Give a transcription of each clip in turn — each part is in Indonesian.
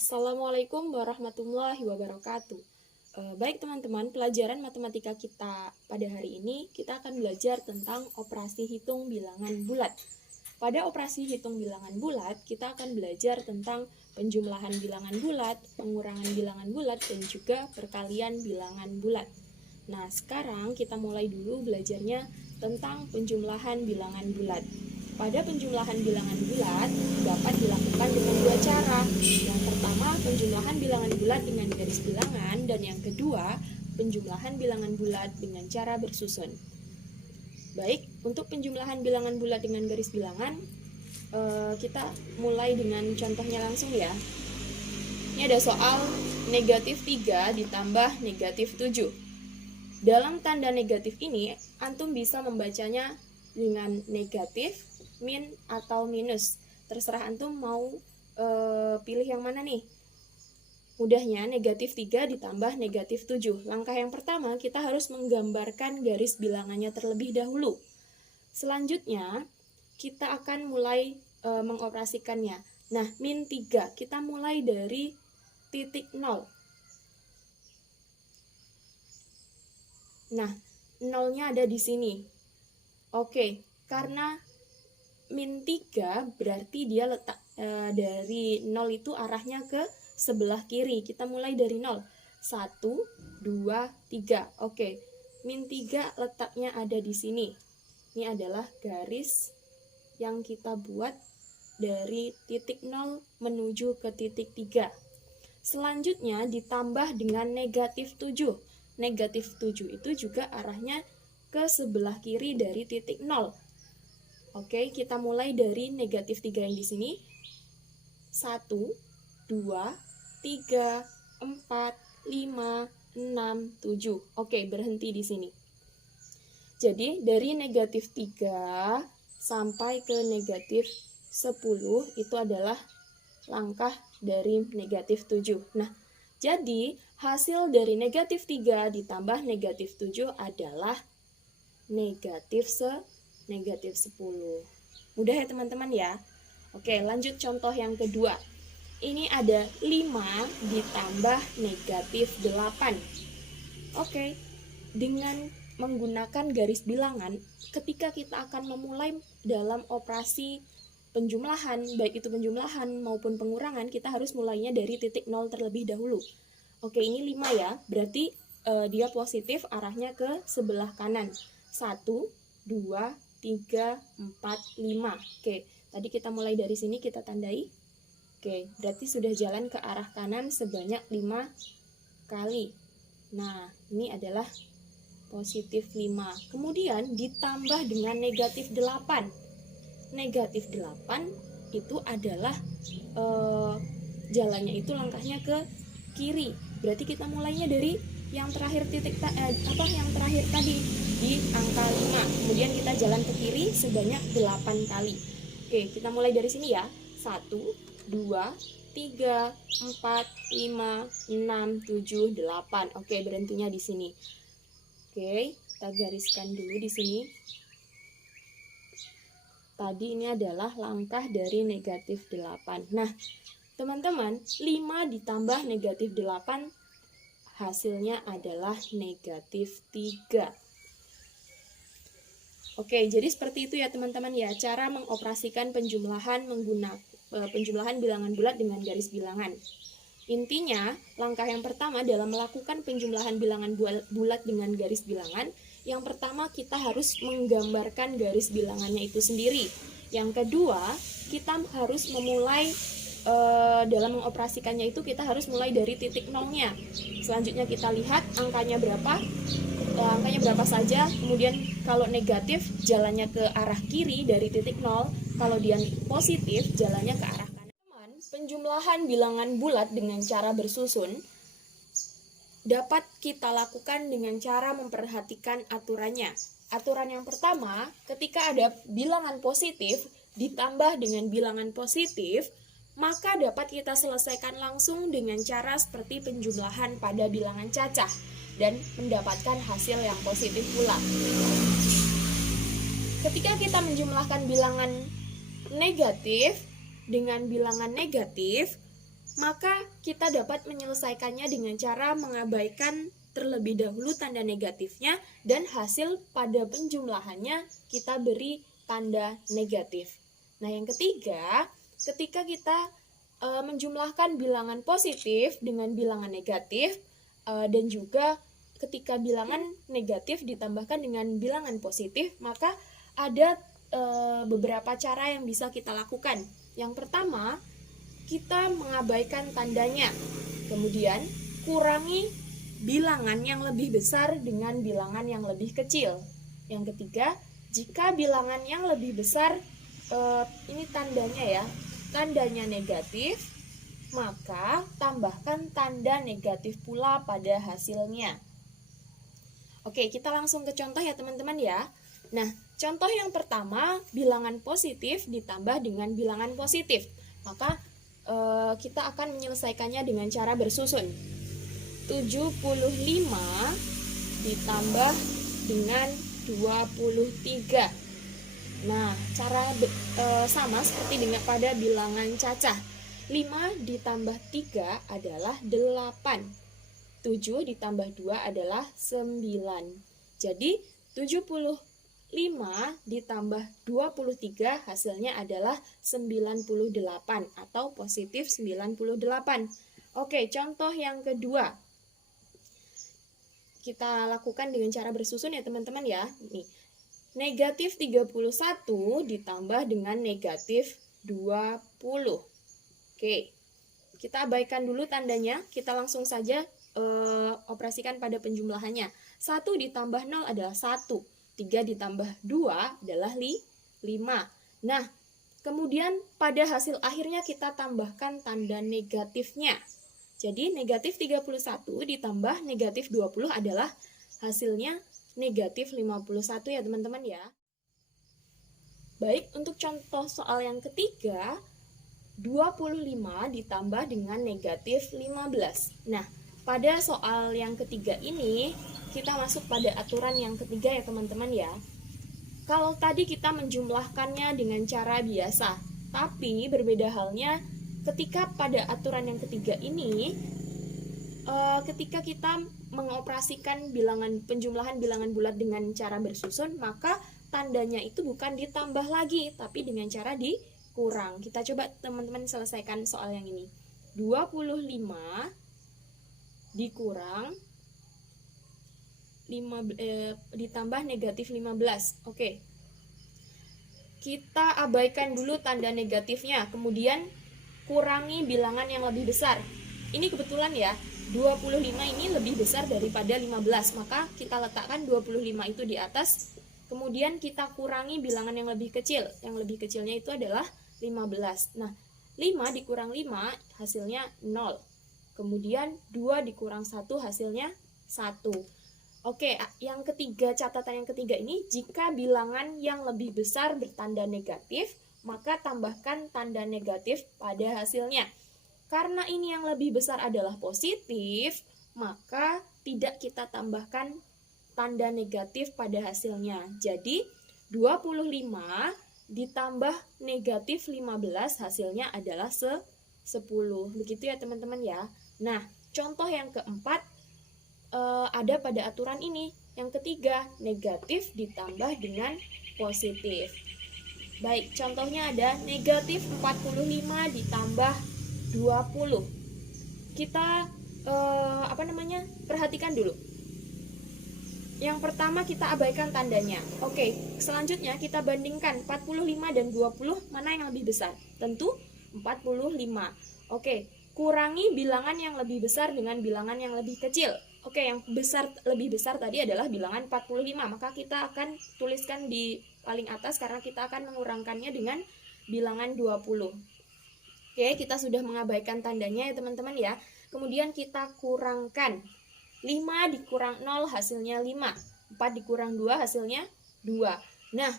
Assalamualaikum warahmatullahi wabarakatuh. Baik teman-teman, pelajaran matematika kita pada hari ini kita akan belajar tentang operasi hitung bilangan bulat. Pada operasi hitung bilangan bulat, kita akan belajar tentang penjumlahan bilangan bulat, pengurangan bilangan bulat, dan juga perkalian bilangan bulat. Nah, sekarang kita mulai dulu belajarnya tentang penjumlahan bilangan bulat. Pada penjumlahan bilangan bulat dapat dilakukan dengan dua cara. Yang pertama, penjumlahan bilangan bulat dengan garis bilangan, dan yang kedua, penjumlahan bilangan bulat dengan cara bersusun. Baik, untuk penjumlahan bilangan bulat dengan garis bilangan, kita mulai dengan contohnya langsung ya. Ini ada soal negatif 3 ditambah negatif 7. Dalam tanda negatif ini, antum bisa membacanya dengan negatif, min, atau minus. Terserah antum mau pilih yang mana nih. Mudahnya negatif 3 ditambah negatif 7. Langkah yang pertama, kita harus menggambarkan garis bilangannya terlebih dahulu. Selanjutnya, kita akan mulai mengoperasikannya. Nah, min 3, kita mulai dari titik 0. Nah, nolnya ada di sini. Oke, karena min 3 berarti dia letak dari 0 itu arahnya ke sebelah kiri. Kita mulai dari 0. 1, 2, 3. Oke, min 3 letaknya ada di sini. Ini adalah garis yang kita buat dari titik 0 menuju ke titik 3. Selanjutnya ditambah dengan negatif 7. Negatif 7 itu juga arahnya ke sebelah kiri dari titik 0. Oke, kita mulai dari negatif 3 yang di sini. 1, 2, 3, 4, 5, 6, 7. Oke, berhenti di sini. Jadi, dari negatif 3 sampai ke negatif 10 itu adalah langkah dari negatif 7. Nah, jadi hasil dari negatif 3 ditambah negatif 7 adalah negatif 10. Mudah ya teman-teman ya. Oke, lanjut contoh yang kedua. Ini ada 5 ditambah negatif 8. Oke, dengan menggunakan garis bilangan, ketika kita akan memulai dalam operasi penjumlahan, baik itu penjumlahan maupun pengurangan, kita harus mulainya dari titik 0 terlebih dahulu. Oke, ini 5 ya, berarti dia positif arahnya ke sebelah kanan. 1, 2, 3, 4, 5. Oke, tadi kita mulai dari sini, kita tandai. Oke, berarti sudah jalan ke arah kanan sebanyak 5 kali. Nah, ini adalah positif 5. Kemudian ditambah dengan negatif 8. Negatif 8 itu adalah jalannya itu langkahnya ke kiri. Berarti kita mulainya dari yang terakhir yang terakhir tadi di angka 5. Kemudian kita jalan ke kiri sebanyak 8 kali. Oke, kita mulai dari sini ya. 1, 2, 3, 4, 5, 6, 7, 8. Oke, berhentinya di sini. Oke, kita gariskan dulu di sini. Tadi ini adalah langkah dari negatif 8. Nah, teman-teman, 5 ditambah negatif 8 hasilnya adalah negatif 3. Oke, jadi seperti itu ya teman-teman ya, cara mengoperasikan penjumlahan menggunakan penjumlahan bilangan bulat dengan garis bilangan. Intinya, langkah yang pertama dalam melakukan penjumlahan bilangan bulat dengan garis bilangan, yang pertama kita harus menggambarkan garis bilangannya itu sendiri. Yang kedua, kita harus memulai dalam mengoperasikannya itu kita harus mulai dari titik 0-nya. Selanjutnya kita lihat angkanya berapa saja. Kemudian kalau negatif jalannya ke arah kiri dari titik 0, kalau dia positif jalannya ke arah kanan. Penjumlahan bilangan bulat dengan cara bersusun dapat kita lakukan dengan cara memperhatikan aturannya. Aturan yang pertama, ketika ada bilangan positif ditambah dengan bilangan positif, maka dapat kita selesaikan langsung dengan cara seperti penjumlahan pada bilangan cacah dan mendapatkan hasil yang positif pula. Ketika kita menjumlahkan bilangan negatif dengan bilangan negatif, maka kita dapat menyelesaikannya dengan cara mengabaikan terlebih dahulu tanda negatifnya dan hasil pada penjumlahannya kita beri tanda negatif. Nah, yang ketiga, ketika kita menjumlahkan bilangan positif dengan bilangan negatif dan juga ketika bilangan negatif ditambahkan dengan bilangan positif, maka ada beberapa cara yang bisa kita lakukan. Yang pertama, kita mengabaikan tandanya. Kemudian, kurangi bilangan yang lebih besar dengan bilangan yang lebih kecil. Yang ketiga, jika bilangan yang lebih besar, ini tandanya ya, tandanya negatif, maka tambahkan tanda negatif pula pada hasilnya. Oke, kita langsung ke contoh ya teman-teman ya. Nah, contoh yang pertama, bilangan positif ditambah dengan bilangan positif. Maka kita akan menyelesaikannya dengan cara bersusun. 75 ditambah dengan 23. Nah, cara sama seperti dengan pada bilangan cacah. 5 ditambah 3 adalah 8. 7 ditambah 2 adalah 9. Jadi, 75 ditambah 23 hasilnya adalah 98 atau positif 98. Oke, contoh yang kedua. Kita lakukan dengan cara bersusun ya teman-teman ya. Nih, negatif 31 ditambah dengan negatif 20. Oke, kita abaikan dulu tandanya. Kita langsung saja operasikan pada penjumlahannya. 1 ditambah 0 adalah 1. 3 ditambah 2 adalah 5. Nah, kemudian pada hasil akhirnya kita tambahkan tanda negatifnya. Jadi negatif 31 ditambah negatif 20 adalah hasilnya negatif 51 ya teman-teman ya. Baik, untuk contoh soal yang ketiga, 25 ditambah dengan negatif 15. Nah, pada soal yang ketiga ini, kita masuk pada aturan yang ketiga ya teman-teman ya. Kalau tadi kita menjumlahkannya dengan cara biasa, tapi berbeda halnya ketika pada aturan yang ketiga ini, ketika kita mengoperasikan penjumlahan bilangan bulat dengan cara bersusun, maka tandanya itu bukan ditambah lagi, tapi dengan cara dikurang. Kita coba teman-teman selesaikan soal yang ini. 25 dikurang ditambah negatif 15. Oke. Kita abaikan dulu tanda negatifnya, kemudian kurangi bilangan yang lebih besar. Ini kebetulan ya, 25 ini lebih besar daripada 15, maka kita letakkan 25 itu di atas, kemudian kita kurangi bilangan yang lebih kecil. Yang lebih kecilnya itu adalah 15. Nah, 5 dikurang 5 hasilnya 0. Kemudian 2 dikurang 1 hasilnya 1. Oke, yang ketiga, catatan yang ketiga ini, jika bilangan yang lebih besar bertanda negatif, maka tambahkan tanda negatif pada hasilnya. Karena ini yang lebih besar adalah positif, maka tidak kita tambahkan tanda negatif pada hasilnya. Jadi, 25 ditambah negatif 15 hasilnya adalah 10. Begitu ya teman-teman ya. Nah, contoh yang keempat, ada pada aturan ini. Yang ketiga, negatif ditambah dengan positif. Baik, contohnya ada negatif 45 ditambah 20. Kita perhatikan dulu. Yang pertama kita abaikan tandanya. Oke, selanjutnya kita bandingkan 45 dan 20, mana yang lebih besar? Tentu 45. Oke, kurangi bilangan yang lebih besar dengan bilangan yang lebih kecil. Oke, yang lebih besar tadi adalah bilangan 45, maka kita akan tuliskan di paling atas karena kita akan mengurangkannya dengan bilangan 20. Oke, kita sudah mengabaikan tandanya ya teman-teman ya. Kemudian kita kurangkan. 5 dikurang 0 hasilnya 5. 4 dikurang 2 hasilnya 2. Nah,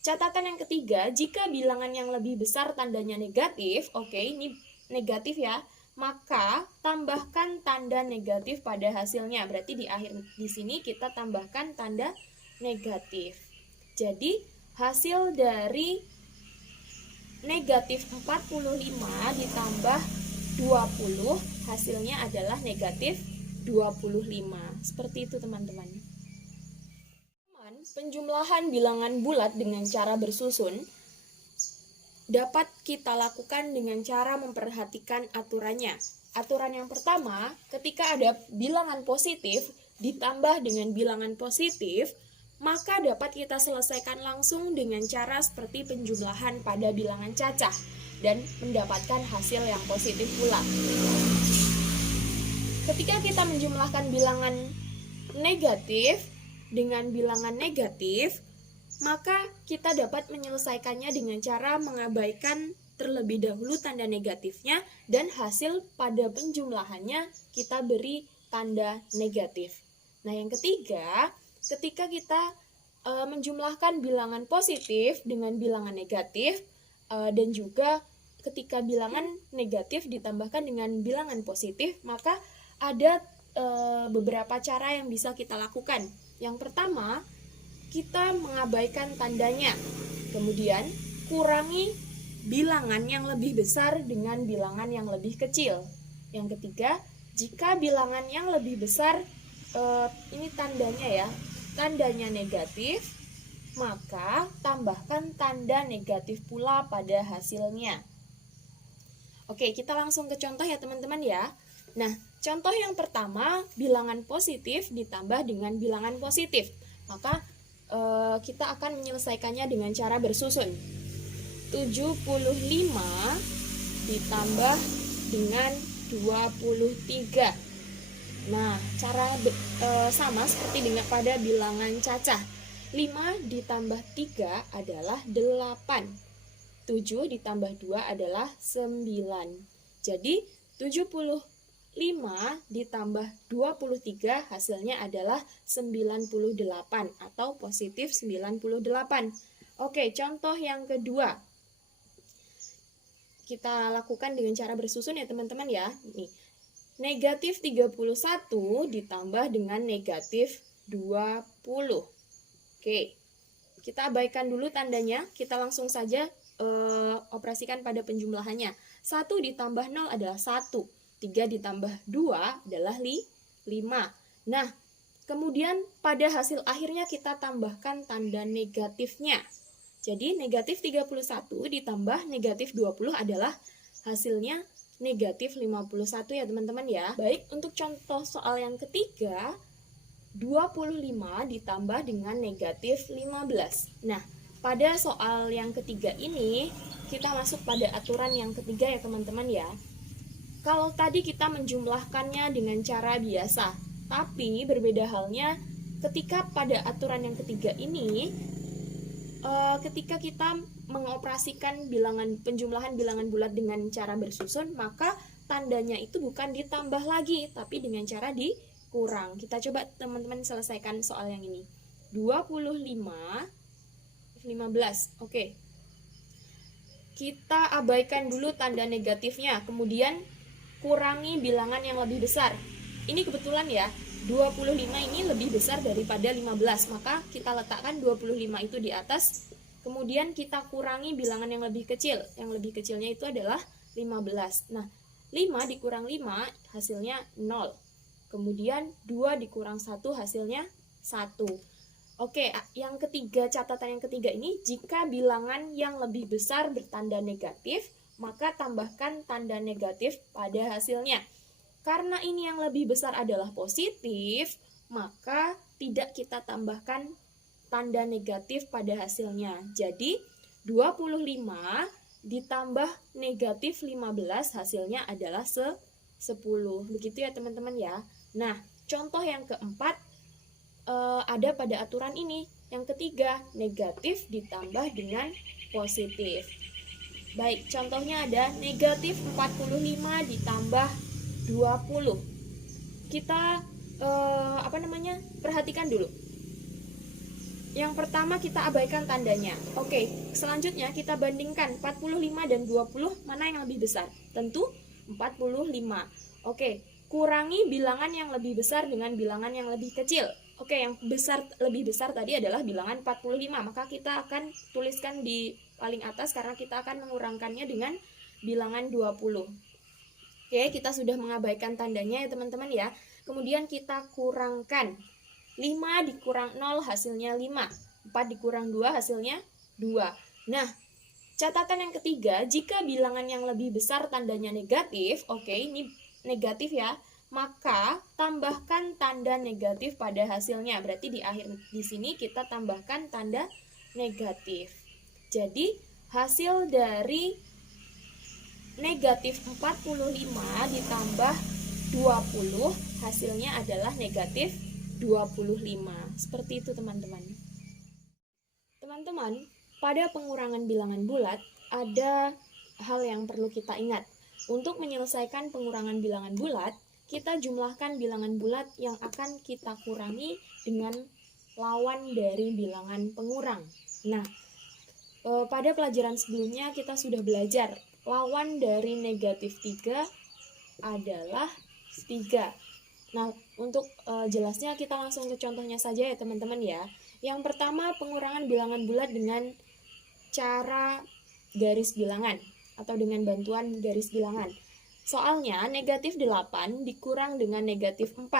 catatan yang ketiga, jika bilangan yang lebih besar tandanya negatif, oke, ini negatif ya, maka tambahkan tanda negatif pada hasilnya. Berarti di sini kita tambahkan tanda negatif. Jadi hasil dari negatif 45 ditambah 20, hasilnya adalah negatif 25. Seperti itu teman-teman. Penjumlahan bilangan bulat dengan cara bersusun dapat kita lakukan dengan cara memperhatikan aturannya. Aturan yang pertama, ketika ada bilangan positif ditambah dengan bilangan positif, maka dapat kita selesaikan langsung dengan cara seperti penjumlahan pada bilangan cacah dan mendapatkan hasil yang positif pula. Ketika kita menjumlahkan bilangan negatif dengan bilangan negatif, maka kita dapat menyelesaikannya dengan cara mengabaikan terlebih dahulu tanda negatifnya dan hasil pada penjumlahannya kita beri tanda negatif. Nah, yang ketiga, ketika kita menjumlahkan bilangan positif dengan bilangan negatif dan juga ketika bilangan negatif ditambahkan dengan bilangan positif, maka ada beberapa cara yang bisa kita lakukan. Yang pertama, kita mengabaikan tandanya. Kemudian, kurangi bilangan yang lebih besar dengan bilangan yang lebih kecil. Yang ketiga, jika bilangan yang lebih besar, ini tandanya ya, tandanya negatif, maka tambahkan tanda negatif pula pada hasilnya. Oke, kita langsung ke contoh ya teman-teman ya. Nah, contoh yang pertama, bilangan positif ditambah dengan bilangan positif. Maka kita akan menyelesaikannya dengan cara bersusun. 75 ditambah dengan 23. Nah, cara sama seperti dengan pada bilangan cacah. 5 ditambah 3 adalah 8. 7 ditambah 2 adalah 9. Jadi, 75 ditambah 23 hasilnya adalah 98 atau positif 98. Oke, contoh yang kedua. Kita lakukan dengan cara bersusun ya teman-teman ya. Nih, negatif 31 ditambah dengan negatif 20. Oke, kita abaikan dulu tandanya. Kita langsung saja operasikan pada penjumlahannya. 1 ditambah 0 adalah 1. 3 ditambah 2 adalah 5. Nah, kemudian pada hasil akhirnya kita tambahkan tanda negatifnya. Jadi negatif 31 ditambah negatif 20 adalah hasilnya negatif 51 ya teman-teman ya. Baik, untuk contoh soal yang ketiga, 25 ditambah dengan negatif 15. Nah, pada soal yang ketiga ini, kita masuk pada aturan yang ketiga ya teman-teman ya. Kalau tadi kita menjumlahkannya dengan cara biasa, tapi berbeda halnya ketika pada aturan yang ketiga ini, ketika kita mengoperasikan penjumlahan bilangan bulat dengan cara bersusun, maka tandanya itu bukan ditambah lagi, tapi dengan cara dikurang. Kita coba teman-teman selesaikan soal yang ini. 25, 15, oke. Kita abaikan dulu tanda negatifnya, kemudian kurangi bilangan yang lebih besar. Ini kebetulan ya, 25 ini lebih besar daripada 15, maka kita letakkan 25 itu di atas, kemudian kita kurangi bilangan yang lebih kecil. Yang lebih kecilnya itu adalah 15. Nah, 5 dikurang 5 hasilnya 0. Kemudian 2 dikurang 1 hasilnya 1. Oke, yang ketiga, catatan yang ketiga ini, jika bilangan yang lebih besar bertanda negatif, maka tambahkan tanda negatif pada hasilnya. Karena ini yang lebih besar adalah positif, maka tidak kita tambahkan tanda negatif pada hasilnya. Jadi, 25 ditambah negatif 15 hasilnya adalah 10. Begitu ya teman-teman ya. Nah, contoh yang keempat ada pada aturan ini. Yang ketiga, negatif ditambah dengan positif. Baik, contohnya ada negatif 45 ditambah 20. Kita perhatikan dulu. Yang pertama kita abaikan tandanya. Oke, selanjutnya kita bandingkan 45 dan 20, mana yang lebih besar? Tentu 45. Oke, kurangi bilangan yang lebih besar dengan bilangan yang lebih kecil. Oke, yang lebih besar tadi adalah bilangan 45, maka kita akan tuliskan di paling atas karena kita akan mengurangkannya dengan bilangan 20. Oke, kita sudah mengabaikan tandanya ya teman-teman ya. Kemudian kita kurangkan. 5 dikurang 0 hasilnya 5. 4 dikurang 2 hasilnya 2. Nah, catatan yang ketiga, jika bilangan yang lebih besar tandanya negatif, oke, ini negatif ya, maka tambahkan tanda negatif pada hasilnya. Berarti di akhir di sini kita tambahkan tanda negatif. Jadi, hasil dari negatif 45 ditambah 20, hasilnya adalah negatif 25. Seperti itu teman-teman. Teman-teman, pada pengurangan bilangan bulat, ada hal yang perlu kita ingat. Untuk menyelesaikan pengurangan bilangan bulat, kita jumlahkan bilangan bulat yang akan kita kurangi dengan lawan dari bilangan pengurang. Nah, pada pelajaran sebelumnya kita sudah belajar lawan dari negatif 3 adalah 3. Nah, untuk jelasnya kita langsung ke contohnya saja ya teman-teman ya. Yang pertama, pengurangan bilangan bulat dengan cara garis bilangan atau dengan bantuan garis bilangan. Soalnya negatif 8 dikurang dengan negatif 4.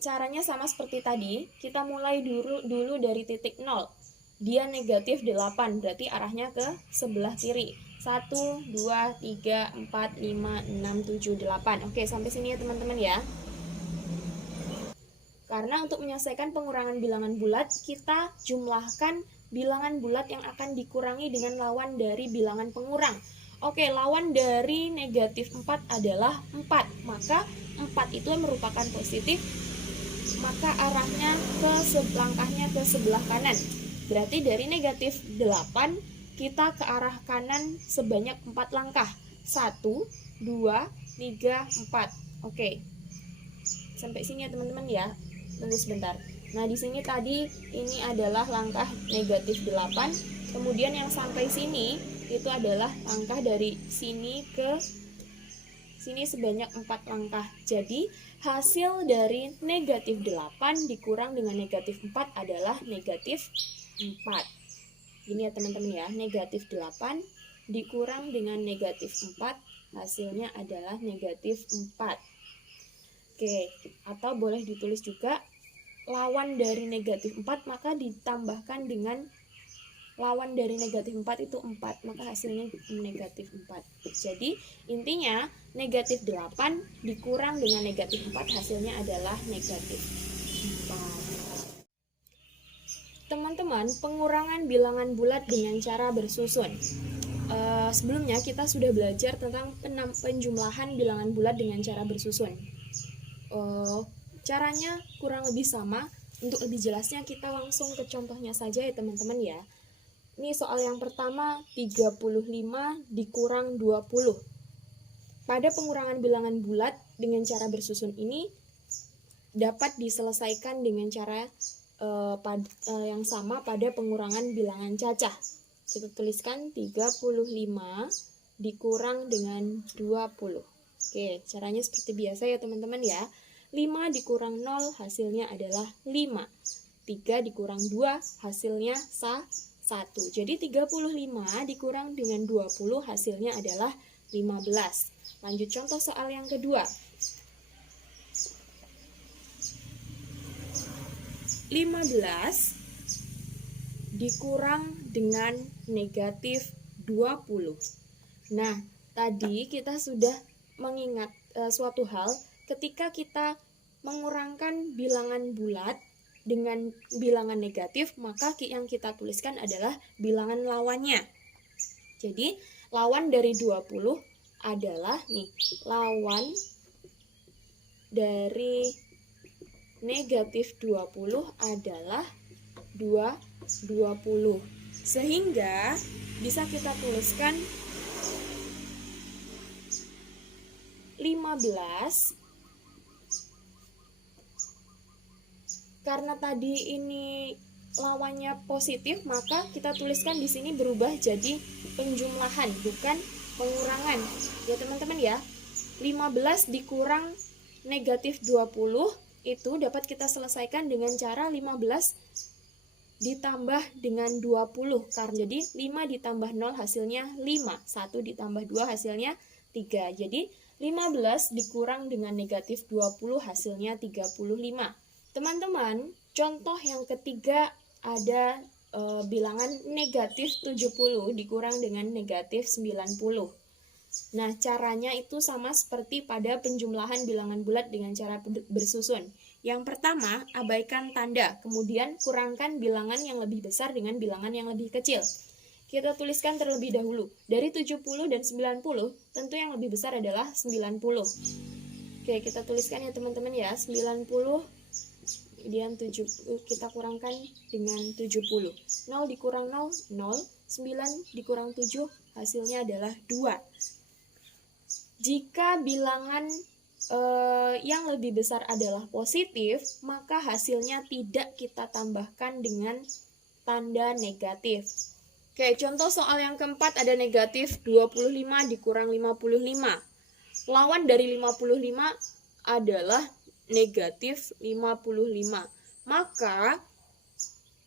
Caranya sama seperti tadi, kita mulai dulu dari titik 0. Dia negatif 8, berarti arahnya ke sebelah kiri. 1, 2, 3, 4, 5, 6, 7, 8. Oke, sampai sini ya teman-teman ya. Karena untuk menyelesaikan pengurangan bilangan bulat, kita jumlahkan bilangan bulat yang akan dikurangi dengan lawan dari bilangan pengurang. Oke, lawan dari negatif 4 adalah 4. Maka 4 itu merupakan positif, maka arahnya langkahnya ke sebelah kanan. Berarti dari negatif 8, kita ke arah kanan sebanyak 4 langkah. 1, 2, 3, 4. Oke. Sampai sini ya teman-teman ya. Tunggu sebentar. Nah, di sini tadi ini adalah langkah negatif 8. Kemudian yang sampai sini itu adalah langkah dari sini ke sini sebanyak 4 langkah. Jadi, hasil dari negatif 8 dikurang dengan negatif 4 adalah negatif 4. Gini ya teman-teman ya, negatif 8 dikurang dengan negatif 4, hasilnya adalah negatif 4. Oke, atau boleh ditulis juga lawan dari negatif 4, maka ditambahkan dengan lawan dari negatif 4 itu 4, maka hasilnya negatif 4. Jadi, intinya negatif 8 dikurang dengan negatif 4, hasilnya adalah negatif 4. Teman-teman, pengurangan bilangan bulat dengan cara bersusun. Sebelumnya kita sudah belajar tentang penjumlahan bilangan bulat dengan cara bersusun. Caranya kurang lebih sama. Untuk lebih jelasnya kita langsung ke contohnya saja ya teman-teman ya. Ini soal yang pertama, 35 dikurang 20. Pada pengurangan bilangan bulat dengan cara bersusun ini dapat diselesaikan dengan cara yang sama pada pengurangan bilangan cacah. Kita tuliskan 35 dikurang dengan 20. Oke, caranya seperti biasa ya teman-teman ya. 5 dikurang 0 hasilnya adalah 5. 3 dikurang 2 hasilnya 1. Jadi 35 dikurang dengan 20 hasilnya adalah 15. Lanjut contoh soal yang kedua. 15 dikurang dengan negatif 20. Nah, tadi kita sudah mengingat suatu hal ketika kita mengurangkan bilangan bulat dengan bilangan negatif, maka yang kita tuliskan adalah bilangan lawannya. Jadi, lawan dari 20 adalah nih, lawan dari negatif 20 adalah 20. Sehingga bisa kita tuliskan 15. Karena tadi ini lawannya positif, maka kita tuliskan di sini berubah jadi penjumlahan, bukan pengurangan. Ya teman-teman ya, 15 dikurang negatif 20 itu dapat kita selesaikan dengan cara 15 ditambah dengan 20. Karena jadi 5 ditambah 0 hasilnya 5, 1 ditambah 2 hasilnya 3. Jadi 15 dikurang dengan negatif 20 hasilnya 35. Teman-teman, contoh yang ketiga ada bilangan negatif 70 dikurang dengan negatif 90. Nah, caranya itu sama seperti pada penjumlahan bilangan bulat dengan cara bersusun. Yang pertama, abaikan tanda, kemudian kurangkan bilangan yang lebih besar dengan bilangan yang lebih kecil. Kita tuliskan terlebih dahulu. Dari 70 dan 90, tentu yang lebih besar adalah 90. Oke, kita tuliskan ya teman-teman ya. 90 kemudian 70 kita kurangkan dengan 70. 0 dikurang 0, 0. 9 dikurang 7, hasilnya adalah 2. Jika bilangan yang lebih besar adalah positif, maka hasilnya tidak kita tambahkan dengan tanda negatif. Oke, contoh soal yang keempat ada negatif 25 dikurang 55. Lawan dari 55 adalah negatif 55. Maka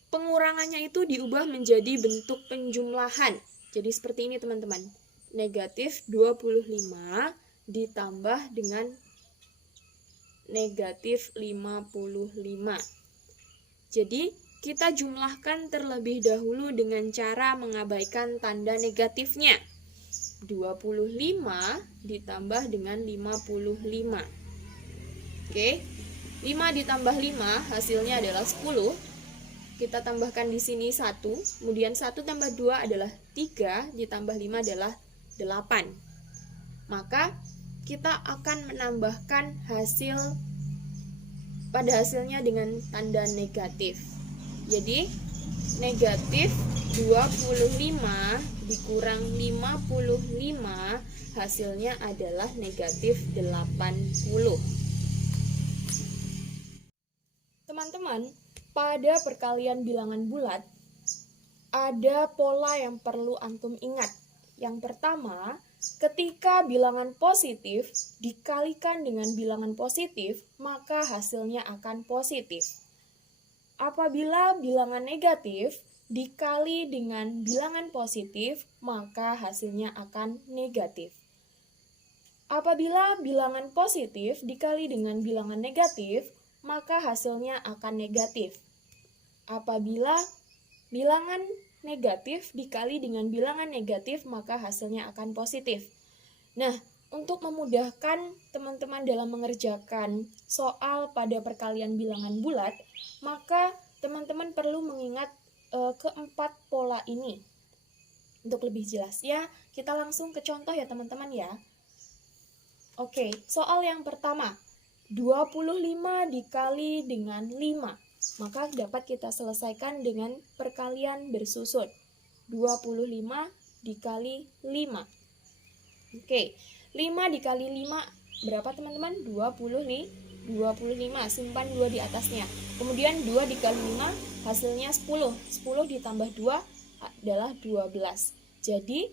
pengurangannya itu diubah menjadi bentuk penjumlahan. Jadi seperti ini teman-teman. Negatif 25 ditambah dengan negatif 55. Jadi kita jumlahkan terlebih dahulu dengan cara mengabaikan tanda negatifnya. 25 ditambah dengan 55. Oke, 5 ditambah 5 hasilnya adalah 10. Kita tambahkan di sini 1, kemudian 1 tambah 2 adalah 3, ditambah 5 adalah 8. Maka kita akan menambahkan pada hasilnya dengan tanda negatif. Jadi negatif 25 dikurang 55 hasilnya adalah negatif 80. Teman-teman, pada perkalian bilangan bulat ada pola yang perlu antum ingat. Yang pertama, ketika bilangan positif dikalikan dengan bilangan positif, maka hasilnya akan positif. Apabila bilangan negatif dikali dengan bilangan positif, maka hasilnya akan negatif. Apabila bilangan positif dikali dengan bilangan negatif, maka hasilnya akan negatif. Apabila bilangan negatif dikali dengan bilangan negatif, maka hasilnya akan positif. Nah, untuk memudahkan teman-teman dalam mengerjakan soal pada perkalian bilangan bulat, maka teman-teman perlu mengingat keempat pola ini. Untuk lebih jelasnya, kita langsung ke contoh ya teman-teman ya. Oke, soal yang pertama, 25 dikali dengan 5. Maka dapat kita selesaikan dengan perkalian bersusun. 25 dikali 5. Oke, 5 dikali 5 berapa teman-teman? 25. Simpan 2 di atasnya. Kemudian 2 dikali 5 hasilnya 10. 10 ditambah 2 adalah 12. Jadi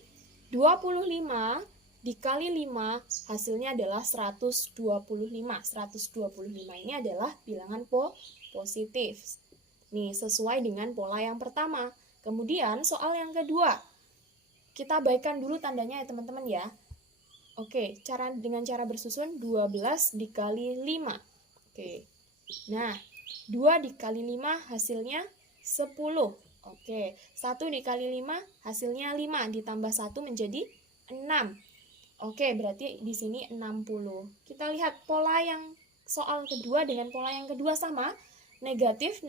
25 dikali 5 hasilnya adalah 125. 125 ini adalah bilangan positif. Nih, sesuai dengan pola yang pertama. Kemudian soal yang kedua. Kita abaikan dulu tandanya ya teman-teman ya. Oke, dengan cara bersusun 12 dikali 5. Oke. Nah, 2 dikali 5 hasilnya 10. Oke, 1 dikali 5 hasilnya 5 ditambah 1 menjadi 6. Oke, berarti di sini 60. Kita lihat pola yang soal kedua dengan pola yang kedua sama. Negatif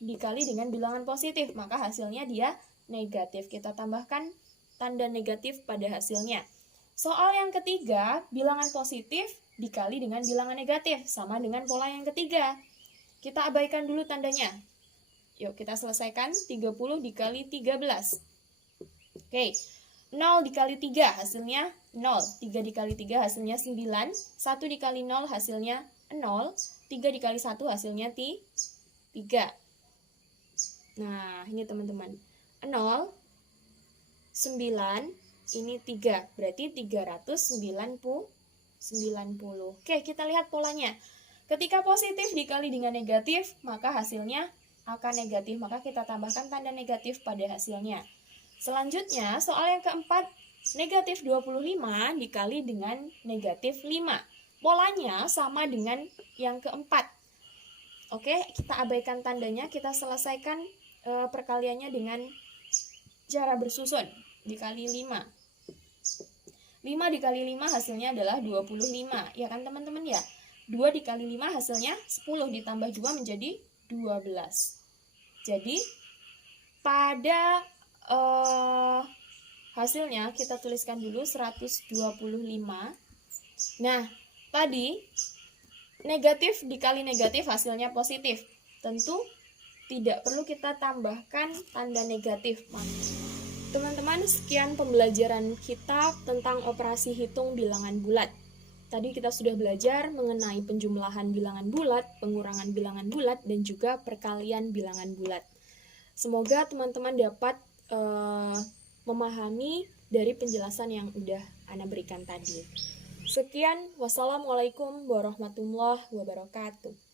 dikali dengan bilangan positif. Maka hasilnya dia negatif. Kita tambahkan tanda negatif pada hasilnya. Soal yang ketiga, bilangan positif dikali dengan bilangan negatif. Sama dengan pola yang ketiga. Kita abaikan dulu tandanya. Yuk, kita selesaikan. 30 dikali 13. Oke. 0 dikali 3 hasilnya 0. 3 dikali 3 hasilnya 9. 1 dikali 0 hasilnya 0. 3 dikali 1 hasilnya 3. Nah, ini teman-teman. 0, 9, ini 3. Berarti 390. Oke, kita lihat polanya. Ketika positif dikali dengan negatif, maka hasilnya akan negatif. Maka kita tambahkan tanda negatif pada hasilnya. Selanjutnya, soal yang keempat Negatif 25 dikali dengan negatif 5. Polanya sama dengan yang keempat. Oke, kita abaikan tandanya, kita selesaikan perkaliannya dengan cara bersusun. Dikali 5. 5 dikali 5 hasilnya adalah 25. Ya kan teman-teman ya? 2 dikali 5 hasilnya 10 ditambah 2 menjadi 12. Jadi pada hasilnya kita tuliskan dulu 125. Nah, tadi negatif dikali negatif hasilnya positif. Tentu tidak perlu kita tambahkan tanda negatif. Teman-teman, sekian pembelajaran kita tentang operasi hitung bilangan bulat. Tadi kita sudah belajar mengenai penjumlahan bilangan bulat, pengurangan bilangan bulat, dan juga perkalian bilangan bulat. Semoga teman-teman dapat memahami dari penjelasan yang udah Ana berikan tadi. Sekian, wassalamualaikum warahmatullahi wabarakatuh.